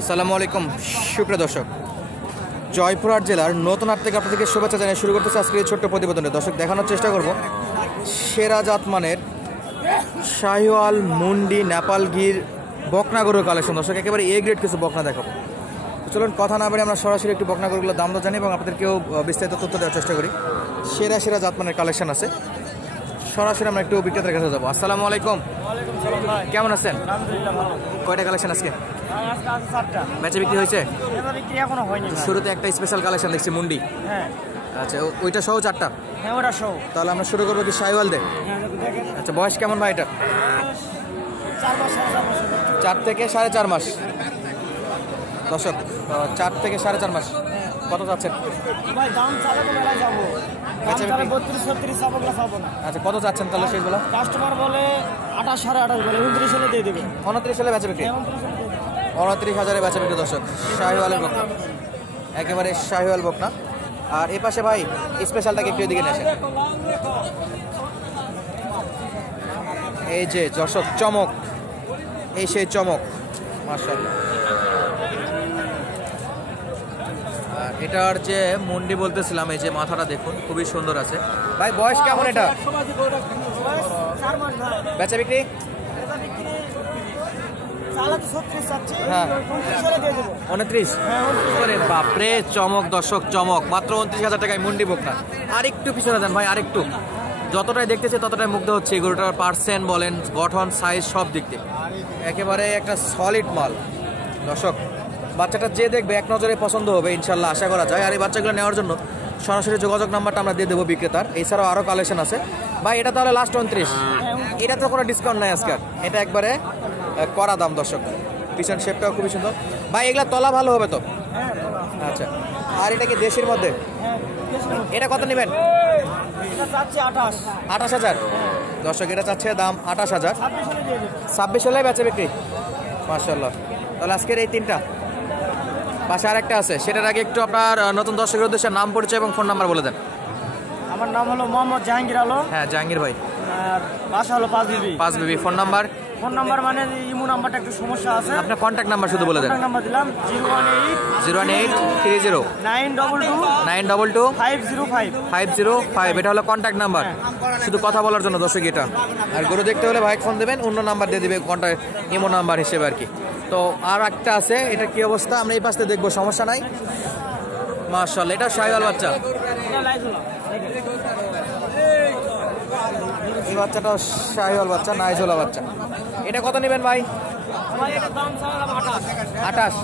আসসালামু আলাইকুম সুপ্রিয় দর্শক, জয়পুরহাট জেলার নতুন হাট থেকে আপনাদেরকে শুভেচ্ছা জানিয়ে শুরু করতেছে আজকে এই ছোট্ট প্রতিবেদনে। দর্শক, দেখানোর চেষ্টা করব সেরা জাতমানের শাহিওয়াল, মুন্ডি, নেপালগির বকনা গরুর কালেকশন। দর্শক, একেবারে এ গ্রেড কিছু বকনা দেখাবো। চলুন কথা না বলে আমরা সরাসরি একটু বকনা গরুগুলোর দাম দর জানি এবং আপনাদেরকেও বিস্তারিত তথ্য দেওয়ার চেষ্টা করি। সেরা সেরা জাতমানের কালেকশন আছে, সরাসরি আমরা একটু বিক্রেতার কাছে যাবো। আসসালামু আলাইকুম, কেমন আছেন? কয়টা কালেকশন আজকে? বেচা বিক্রি হয়েছে? শুরুতে একটা স্পেশাল কালেকশন দেখছি, মুন্ডি। আচ্ছা, ওইটা সহ চারটা? তাহলে আমরা শুরু করবো কি শাহিওয়াল দে? আচ্ছা, বয়স কেমন ভাই এটা? 4 থেকে 4.5 মাস। দর্শক, 4 থেকে 4.5 মাস। কত চাচ্ছেন? আচ্ছা, কত চাচ্ছেন তাহলে সেইগুলো? কাস্টমার বলে 28, 28.5 বলে, 29 হলে দিয়ে দেবে। 29 হলে বেচা বিক্রি? 29,000 বেচা বিক্রি। দর্শক, শাহিওয়ালের বকনা, একেবারে শাহিওয়াল বকনা। আর এ পাশে ভাই স্পেশালটাকে একটু এদিকে নিয়ে আসেন। এই যে দর্শক, চমক, এই সেই চমক, মাশাআল্লাহ। এটার যে মুন্ডি বলতেছিলাম, এই যে মাথাটা দেখুন, খুবই সুন্দর আছে। ভাই বয়স কেমন এটা? বেচা বিক্রি? হ্যাঁ, 29। বাপরে, চমক দর্শক, চমক। মাত্র 29,000 টাকায় মুন্ডি বকনা। আরেকটু পিছনে দেন ভাই, আরেকটু। যতটাই দেখতেছি ততটাই মুগ্ধ হচ্ছে। গরুটার পার্সেন্ট বলেন, গঠন, সাইজ, সব দিক থেকে একেবারে একটা সলিড মাল। দর্শক, বাচ্চাটা যে দেখবে এক নজরে পছন্দ হবে ইনশাল্লাহ, আশা করা যায়। আর এই বাচ্চাগুলো নেওয়ার জন্য সরাসরি যোগাযোগ নাম্বারটা আমরা দিয়ে দেবো বিক্রেতার। এছাড়াও আরও কালেকশন আছে ভাই। এটা তাহলে লাস্ট 29? এটা তো কোনো ডিসকাউন্ট নাই আজকে, এটা একবারে করা দাম। দর্শক, পিছন শেপটাও খুবই সুন্দর ভাই। এগুলা তলা ভালো হবে তো? আচ্ছা, আর এটা কি দেশের মধ্যে? এটা কত নেবেন? 28,000। দর্শক, এটা চাচ্ছে দাম 28,000। 26 হলে বেচা বিক্রি? মাশাআল্লাহ। তাহলে আজকের এই 3টা। পাশে আরেকটা আছে, সেটার আগে একটু আপনার নতুন দর্শকের উদ্দেশ্যে নাম, পরিচয় এবং ফোন নাম্বার বলে দেন। আমার নাম হলো মোহাম্মদ জাহাঙ্গীর আলম। হ্যাঁ, জাহাঙ্গীর ভাই। আর বাসা হলো 5 বিবি। Phone number? ফোন নাম্বার মানে ইমো নাম্বারটা একটু সমস্যা আছে। আপনার কন্ট্যাক্ট নাম্বার শুধু বলে দেন। কন্ট্যাক্ট নাম্বার দিলাম 01830 922 505। এটা হলো কন্ট্যাক্ট নাম্বার, শুধু কথা বলার জন্য দর্শক এটা। আর গরু দেখতে হলে ভাই ফোন দেবেন, অন্য নাম্বার দিয়ে দিবে কন্ট্যাক্ট, ইমো নাম্বার হিসেবে আর কি। তো আর একটা আছে, এটা কি অবস্থা আমরা এই পাশে দেখবো, সমস্যা নাই। মাশাআল্লাহ, এটা শাহিওয়াল বাচ্চা। এই বাচ্চাটাও শাহিওয়াল বাচ্চা, নাইজোলা বাচ্চা। এটা কত নেবেন ভাই? 28।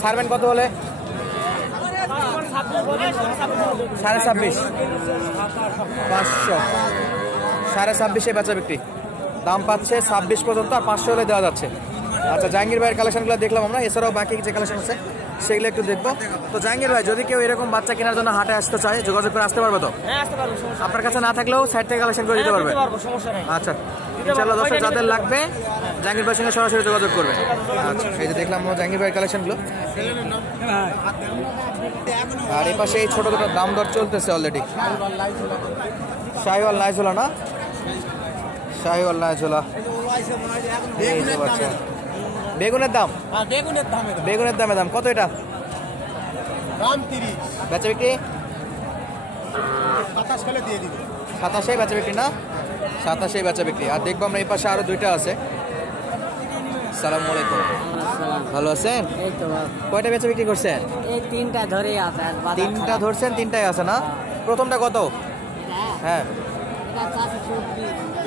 ছাড়বেন কত হলে? 26.5। 500। 26.5 বেচা বিক্রি। দাম পাচ্ছে 26 পর্যন্ত, আর 500 হলে দেওয়া যাচ্ছে। আচ্ছা, জাহাঙ্গীর ভাইয়ের কালেকশনগুলো দেখলাম আমরা, এছাড়াও বাকি যে কালেকশন আছে সেগুলো একটু দেখবো। তো জাহাঙ্গীর ভাই, যদি কেউ এরকম বাচ্চা কেনার জন্য হাটে আসতে চায়, যোগাযোগ করে আসতে পারবে তো? আপনার কাছে না থাকলেও সাইড থেকে কালেকশন করে দিতে পারবে? আচ্ছা, ইনশাআল্লাহ। দর্শক, যাদের লাগবে জাহাঙ্গীর ভাইয়ের সঙ্গে সরাসরি যোগাযোগ করবে। আচ্ছা, এই যে দেখলাম আমরা জাহাঙ্গীর ভাইয়ের কালেকশনগুলো। আর এই পাশে এই ছোট দুটো দাম দর চলতেছে অলরেডি। শাহিওয়াল নাইজোলা না? শাহিওয়াল নাইজোলা। এই যে বাচ্চা, বেগুনের দাম? বেগুনের দামে দাম কত এটা? বেচা বিক্রি? 27 বেচা বিক্রি না? 27 বেচা বিক্রি। আর দেখবো আমরা এই পাশে আরো 2টা আছে। আসসালামু আলাইকুম, ভালো আছেন? কয়টা বেচা বিক্রি করছেন? 3টা ধরে আছে। 3টা ধরছেন, 3টাই আছে না? প্রথমটা কত? হ্যাঁ,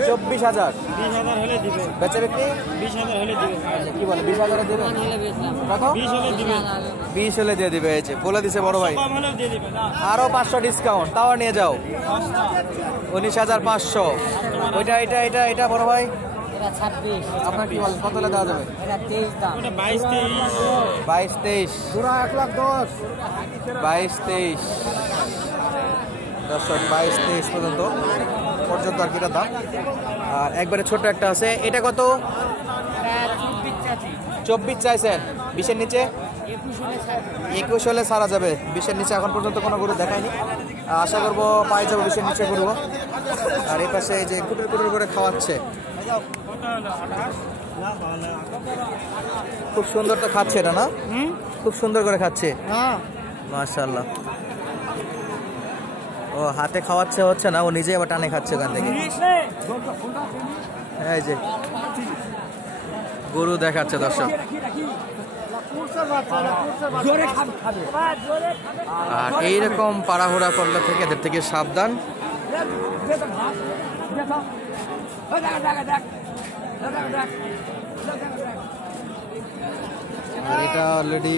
24,000। 20,000 হলে দিবে। বেচা বিক্রি? 20,000 হলে দিবে। কি বলে, 20,000 দিবে? কত? 20 হলে দিবে। 20 হলে দিয়ে দিবে। এই যে বলে দিছে বড় ভাই, কম হলেও দিয়ে দিবে না। আরো 500 ডিসকাউন্ট, তাও নিয়ে যাও। 19,500। ওইটা এটা এটা এটা বড় ভাই, এটা 26। আপনার কি বলেন, কত হলে দেওয়া যাবে? এটা 23 দাম। এটা 22-23। 1,23 22-23। দর্শক, 22-23 পর্যন্ত আর কি দাম। আর একবারে ছোট একটা আছে, এটা কত? 24 চাইছেন। 20-এর নিচে? 21 হলে ছাড়া যাবে। 20-এর নিচে এখন পর্যন্ত কোনো গরু দেখায়নি, আশা করবো পাই যাবো 20-এর নিচে করবো। আর এই পাশে এই যে কুটুর কুটুর করে খাওয়াচ্ছে, খুব সুন্দর তো খাচ্ছে এটা না? খুব সুন্দর করে খাচ্ছে। হ্যাঁ মাশাআল্লাহ। ও হাতে খাওয়াচ্ছে হচ্ছে না, ও নিজে আবার টানে খাচ্ছে ওখান থেকে। এই যে গরু দেখাচ্ছে দর্শক। আর এইরকম পাড়াহুড়া করলে থেকে এদের থেকে সাবধান। আর এটা অলরেডি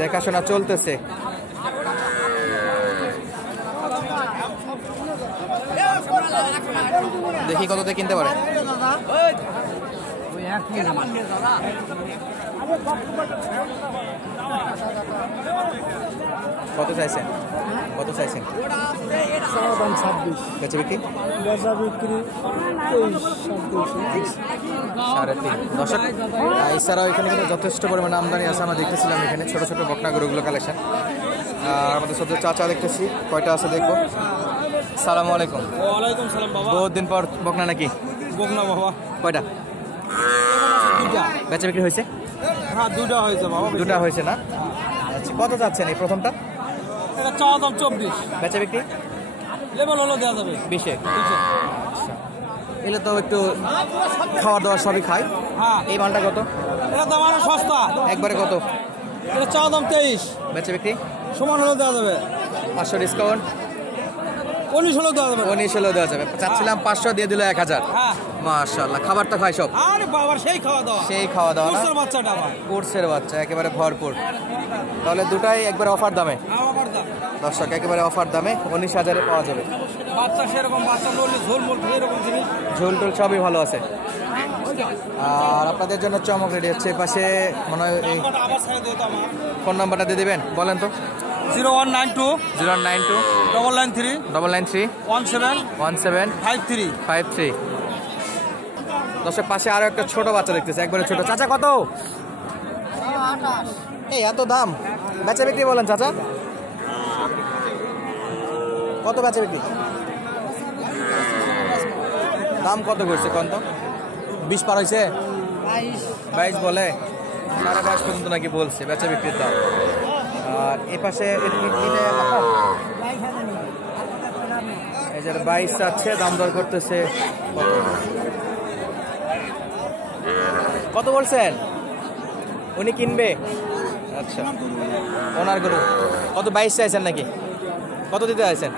দেখাশোনা চলতেছে। দেখি কততে কিনতে পারে। কত চাইছেন? কত চাইছেন? বেচে বিক্রি 3.5। দর্শক এছাড়াও এখানে কিন্তু যথেষ্ট পরিমাণে আমদানি আছে। আমরা দেখতেছিলাম এখানে ছোট ছোট বকনা গরুগুলো কালেকশন। আর আমাদের সাথে চাচা দেখতেছি, কয়টা আছে দেখবো। সালামু আলাইকুম। ওয়ালাইকুম সালাম বাবা। বহুত দিন পর বকনা নাকি? বকনা বাবা। কয়টা বেচা বিক্রি হয়েছে? হ্যাঁ দুটা হয়েছে বাবা। দুটা হয়েছে না? আচ্ছা কত চাচ্ছেন এই প্রথমটা? এটা চাওয়া দাম 24। বেচা বিক্রি লেভেল হলো দেওয়া যাবে 20-এ। এগুলো তো একটু খাওয়া দাওয়া সবই খায়। হ্যাঁ এই মালটা কত? এটা দাম আরো সস্তা। একবারে কত? এটা চাওয়া দাম 23। বেচা বিক্রি সমান হলো দেওয়া যাবে। 500 ডিসকাউন্ট 19 হলো দেওয়া যাবে। 19 হলেও দেওয়া যাবে। চাচ্ছিলাম 500 দিয়ে দিল 1000। হ্যাঁ মাশাআল্লাহ। খাবার তো খায় সব? আরে বাবার সেই খাওয়া দাওয়া। সেই খাওয়া দাওয়া না? কোর্সের বাচ্চাটা আমার। কোর্সের বাচ্চা একেবারে ভরপুর। তাহলে দুটাই একবারে অফার দামে। হ্যাঁ আমার দাম। দর্শক একেবারে অফার দামে 19,000-এ পাওয়া যাবে। বাচ্চা সেরকম বাচ্চা বললে ঝোল মোল এরকম জিনিস। ঝোল টোল সবই ভালো আছে। আর আপনাদের জন্য চমক রেডি হচ্ছে। পাশে মনে হয় এই আবার ছেড়ে দিও তো আমার। ফোন নাম্বারটা দিয়ে দেবেন, বলেন তো। 0192 092 993 993 17 17 53। 53। দর্শক পাশে আরো একটা ছোট বাচ্চা দেখতেছে, একবারে ছোট। চাচা কত? এই এত দাম? বেচা বিক্রি বলেন চাচা, কত বেচা বিক্রি? দাম কত করছে কোন তো? 20 পার হয়েছে? 22 বলে। 22.5 পর্যন্ত নাকি বলছে বেচা বিক্রির দাম। আর এ পাশে এই যে 22 চাচ্ছে, দাম দর করতেছে কত বলছেন? উনি কিনবে? আচ্ছা ওনার গরু কত? 22 চাইছেন নাকি? কত দিতে চাইছেন?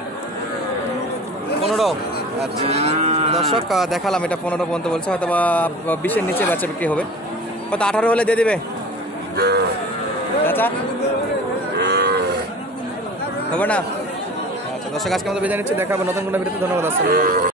15। আচ্ছা দর্শক দেখালাম, এটা 15 পর্যন্ত বলছে, হয়তো বা 20-এর নিচে বেচা বিক্রি হবে। কত 18 হলে দিয়ে দিবে চাচা? হবে না? আচ্ছা দর্শক আজকে আমাদের বিদায় নিচ্ছি, দেখা হবে নতুন কোনো ভিডিওতে। ধন্যবাদ। আসসালাম।